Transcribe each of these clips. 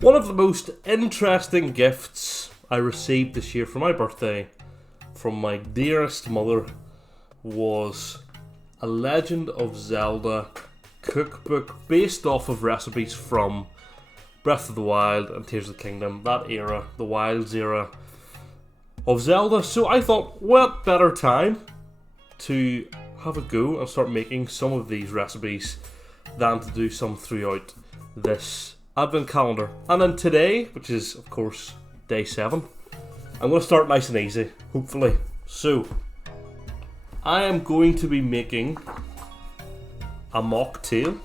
One of the most interesting gifts I received this year for my birthday from my dearest mother was a Legend of Zelda cookbook based off of recipes from Breath of the Wild and Tears of the Kingdom, that era, the Wilds era of Zelda. So I thought, what better time to have a go and start making some of these recipes than to do some throughout this Advent calendar. And then today, which is of course day 7, I'm going to start nice and easy, hopefully. So, I am going to be making a mocktail,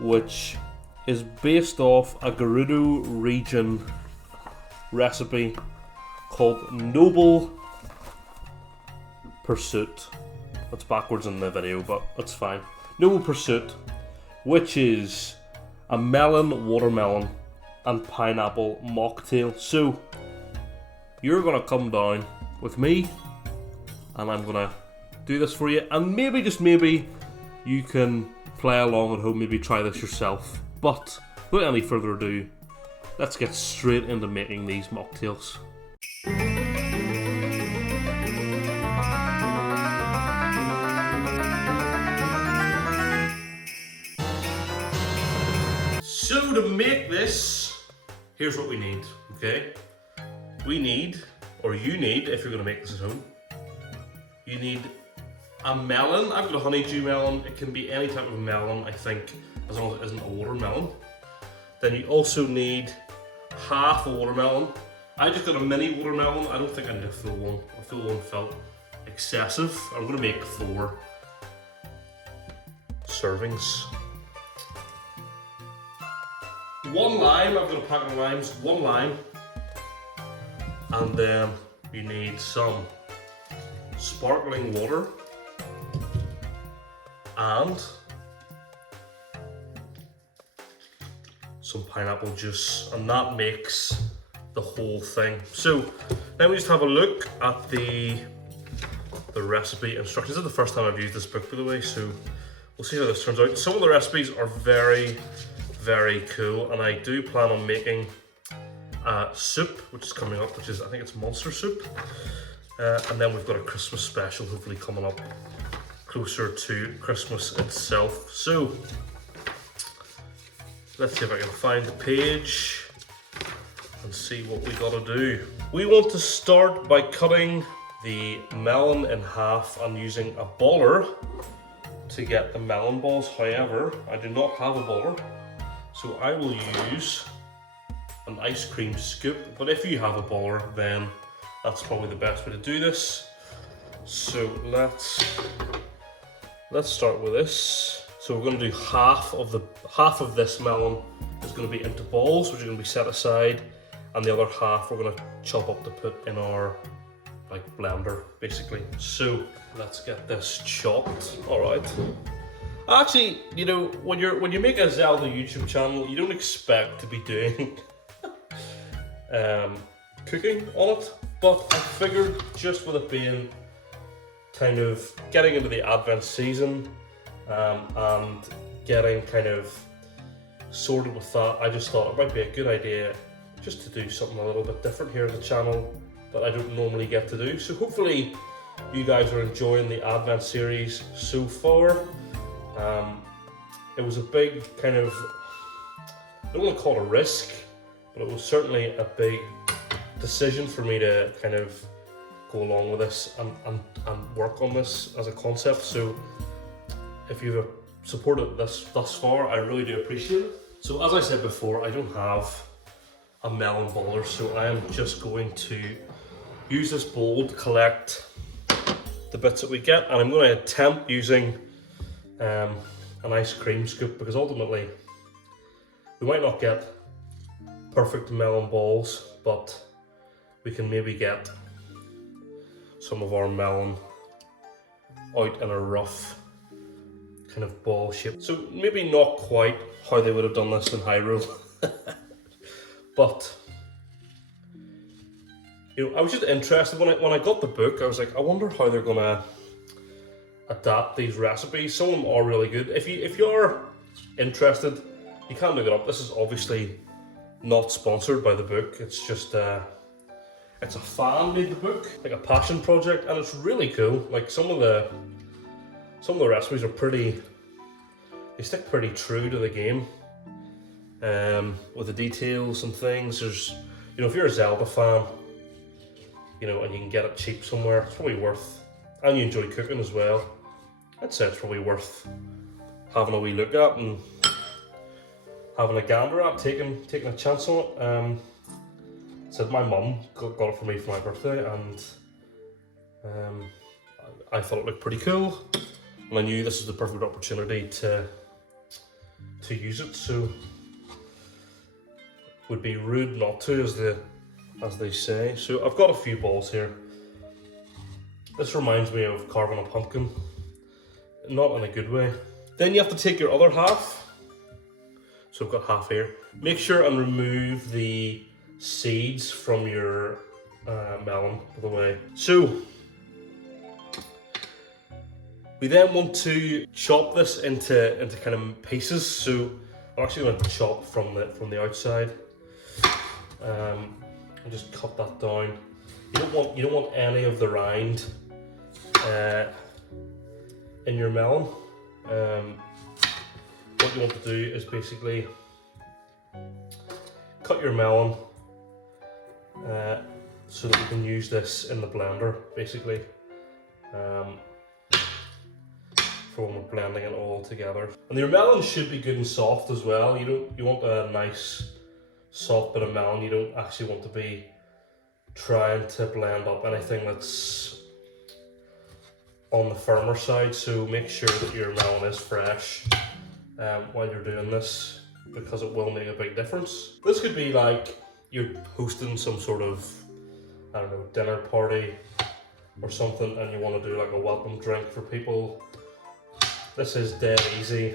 which is based off a Gerudo region recipe called Noble Pursuit. That's backwards in the video, but that's fine. Noble Pursuit, which is a melon, watermelon, and pineapple mocktail. So, you're going to come down with me, and I'm going to do this for you. And maybe, just maybe, you can play along at home, maybe try this yourself. But, without any further ado, let's get straight into making these mocktails. So to make this, here's what we need, okay? We need, or you need, if you're going to make this at home, you need a melon. I've got a honeydew melon. It can be any type of melon, I think, as long as it isn't a watermelon. Then you also need half a watermelon. I just got a mini watermelon. I don't think I need a full one. A full one felt excessive. I'm going to make 4 servings. 1 lime, I've got a packet of limes, 1 lime, and then you need some sparkling water and some pineapple juice, and that makes the whole thing. So then we just have a look at the recipe instructions. This is the first time I've used this book, by the way, so we'll see how this turns out. Some of the recipes are very cool, and I do plan on making soup, which is coming up, which is, I think it's monster soup, and then we've got a Christmas special hopefully coming up closer to Christmas itself. So let's see if I can find the page and see what we gotta do. We want to start by cutting the melon in half and using a baller to get the melon balls. However, I do not have a baller, so I will use an ice cream scoop, but if you have a baller, then that's probably the best way to do this. So let's start with this. So we're going to do half of this melon is going to be into balls, which are going to be set aside, and the other half we're going to chop up to put in our blender, basically. So let's get this chopped. All right. Actually, you know, when you make a Zelda YouTube channel, you don't expect to be doing cooking on it, but I figured just with it being kind of getting into the Advent season and getting kind of sorted with that, I just thought it might be a good idea just to do something a little bit different here on the channel that I don't normally get to do. So hopefully you guys are enjoying the Advent series so far. It was a big kind of, I don't want to call it a risk, but it was certainly a big decision for me to kind of go along with this and work on this as a concept. So if you've supported this thus far, I really do appreciate it. So as I said before, I don't have a melon baller, so I am just going to use this bowl to collect the bits that we get, and I'm going to attempt using an ice cream scoop, because ultimately we might not get perfect melon balls, but we can maybe get some of our melon out in a rough kind of ball shape. So maybe not quite how they would have done this in Hyrule, but you know, I was just interested when I got the book. I was like, I wonder how they're gonna adapt these recipes. Some of them are really good. If you're interested, you can look it up. This is obviously not sponsored by the book. It's just it's a fan made the book, like a passion project, and it's really cool. Like some of the recipes are pretty, they stick pretty true to the game. With the details and things. There's, you know, if you're a Zelda fan, you know, and you can get it cheap somewhere, it's probably worth, and you enjoy cooking as well, I'd say it's probably worth having a wee look at and having a gander at, taking a chance on it. So my mum got it for me for my birthday, and I thought it looked pretty cool, and I knew this was the perfect opportunity to use it, so would be rude not to, as they say. So I've got a few balls here. This reminds me of carving a pumpkin, not in a good way. Then you have to take your other half. So I've got half here. Make sure and remove the seeds from your melon, by the way. So we then want to chop this into kind of pieces. So I'm actually going to chop from the outside. And just cut that down. You don't want any of the rind in your melon. What you want to do is basically cut your melon so that you can use this in the blender, basically, for when we're blending it all together. And your melon should be good and soft as well. You want a nice soft bit of melon. You don't actually want to be trying to blend up anything that's on the firmer side, so make sure that your melon is fresh while you're doing this, because it will make a big difference. This could be like you're hosting some sort of, I don't know, dinner party or something, and you want to do like a welcome drink for people. This is dead easy,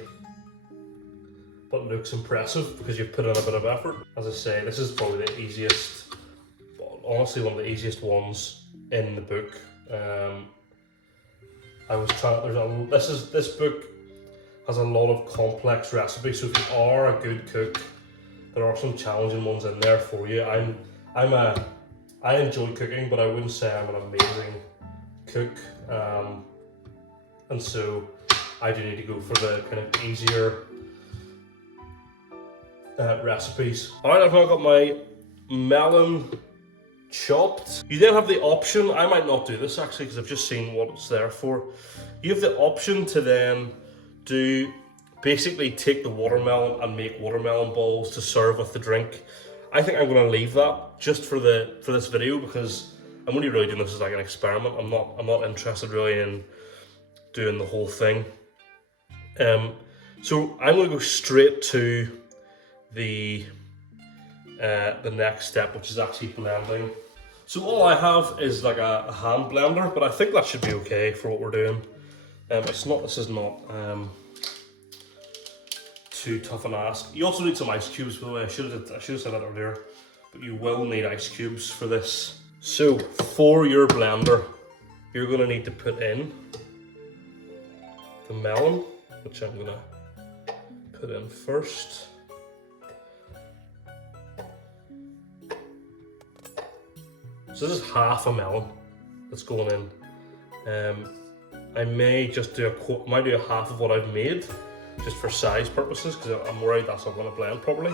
but looks impressive because you've put in a bit of effort. As I say, this is probably the easiest, honestly one of the easiest ones in the book. This book has a lot of complex recipes, so if you are a good cook, there are some challenging ones in there for you. I enjoy cooking, but I wouldn't say I'm an amazing cook, and so I do need to go for the kind of easier recipes. Alright, I've now got my melon chopped. You then have the option, I might not do this actually because I've just seen what it's there for. You have the option to then basically take the watermelon and make watermelon balls to serve with the drink. I think I'm going to leave that just for this video, because I'm only really doing this as like an experiment. I'm not interested really in doing the whole thing. So I'm going to go straight to the next step, which is actually blending. So all I have is like a hand blender, but I think that should be okay for what we're doing. This is not too tough an ask. You also need some ice cubes, by the way. I should have said that earlier, but you will need ice cubes for this. So for your blender, you're going to need to put in the melon, which I'm going to put in first. So this is half a melon that's going in. I may just do a half of what I've made, just for size purposes, because I'm worried that's not going to blend properly.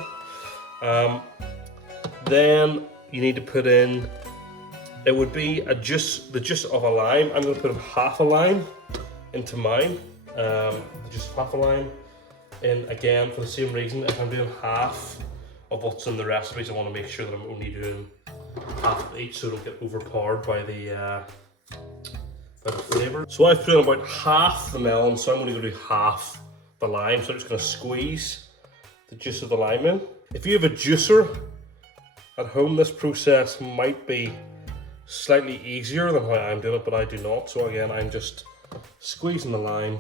Then you need to put in, it would be the juice of a lime. I'm going to put in half a lime into mine, just half a lime. And again, for the same reason, if I'm doing half of what's in the recipes, I want to make sure that I'm only doing half of each, so I don't get overpowered by the flavour. So I've put in about half the melon, so I'm only going to do half the lime. So I'm just going to squeeze the juice of the lime in. If you have a juicer at home, this process might be slightly easier than how I'm doing it, but I do not. So again, I'm just squeezing the lime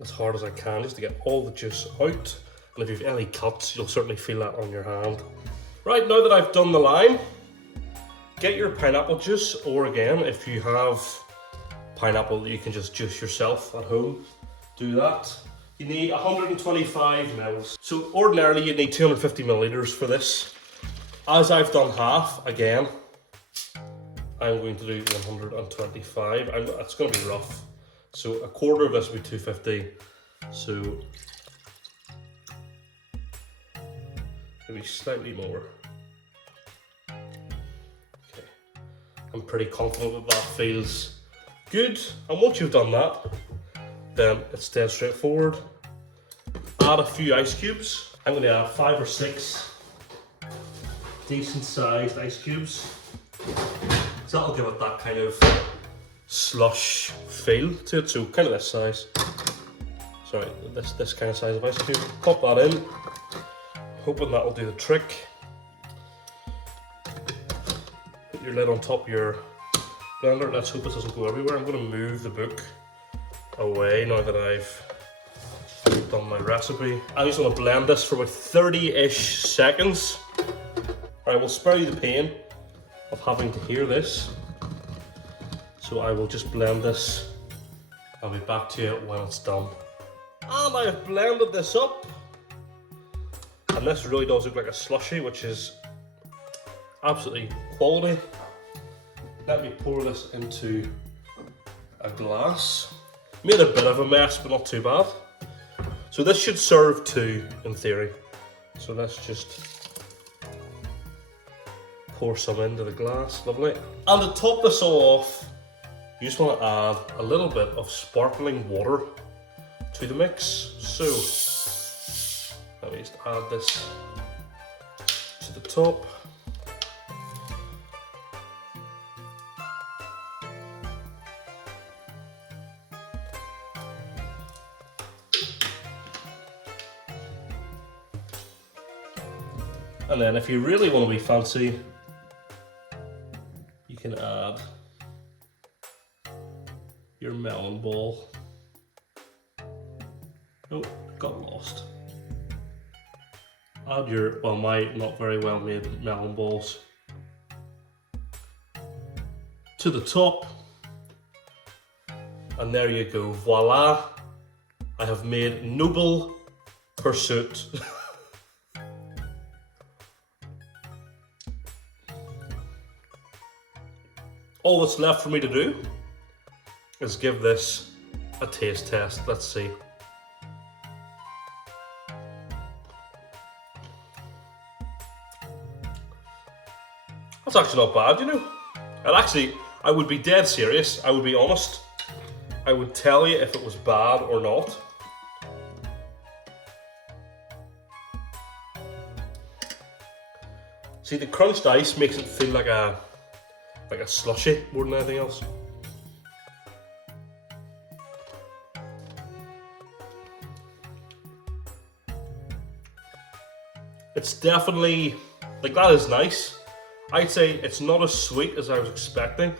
as hard as I can, just to get all the juice out. And if you have any cuts, you'll certainly feel that on your hand. Right, now that I've done the lime, get your pineapple juice, or again, if you have pineapple that you can just juice yourself at home, do that. You need 125 mils. So ordinarily you need 250 milliliters for this. As I've done half, again, I'm going to do 125. It's going to be rough. So a quarter of this will be 250. So maybe slightly more. Okay, I'm pretty confident that that feels good. And once you've done that, then it's dead straightforward. Add a few ice cubes. I'm going to add 5 or 6 decent sized ice cubes. So that'll give it that kind of slush feel to it. So kind of this size. Sorry, this kind of size of ice cube. Pop that in. Hoping that'll do the trick. Put your lid on top of your blender. Let's hope this doesn't go everywhere. I'm going to move the book away now that I've done my recipe. I'm just going to blend this for about 30-ish seconds. I will spare you the pain of having to hear this. So I will just blend this. I'll be back to you when it's done. And I have blended this up. And this really does look like a slushy, which is absolutely quality. Let me pour this into a glass. Made a bit of a mess, but not too bad. So this should serve 2 in theory. So let's just pour some into the glass, lovely. And to top this all off, you just want to add a little bit of sparkling water to the mix. So let me just add this to the top. And then if you really want to be fancy, you can add your melon ball. Oh, got lost. Add your, well, my not very well made melon balls to the top. And there you go, voila. I have made Noble Pursuit. All that's left for me to do is give this a taste test. Let's see. That's actually not bad, you know. And actually, I would be dead serious. I would be honest. I would tell you if it was bad or not. See, the crunched ice makes it feel like a slushy more than anything else. It's definitely, like, that is nice. I'd say it's not as sweet as I was expecting.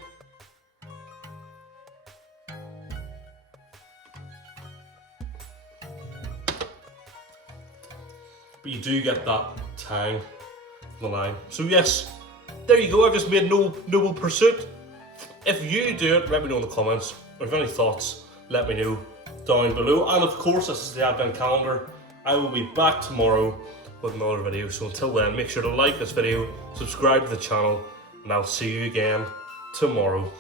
But you do get that tang from the lime. So yes, there you go. I've just made Noble Pursuit. If you do it, let me know in the comments. Or if you have any thoughts, let me know down below. And of course, this is the Advent calendar. I will be back tomorrow with another video. So until then, make sure to like this video, subscribe to the channel, and I'll see you again tomorrow.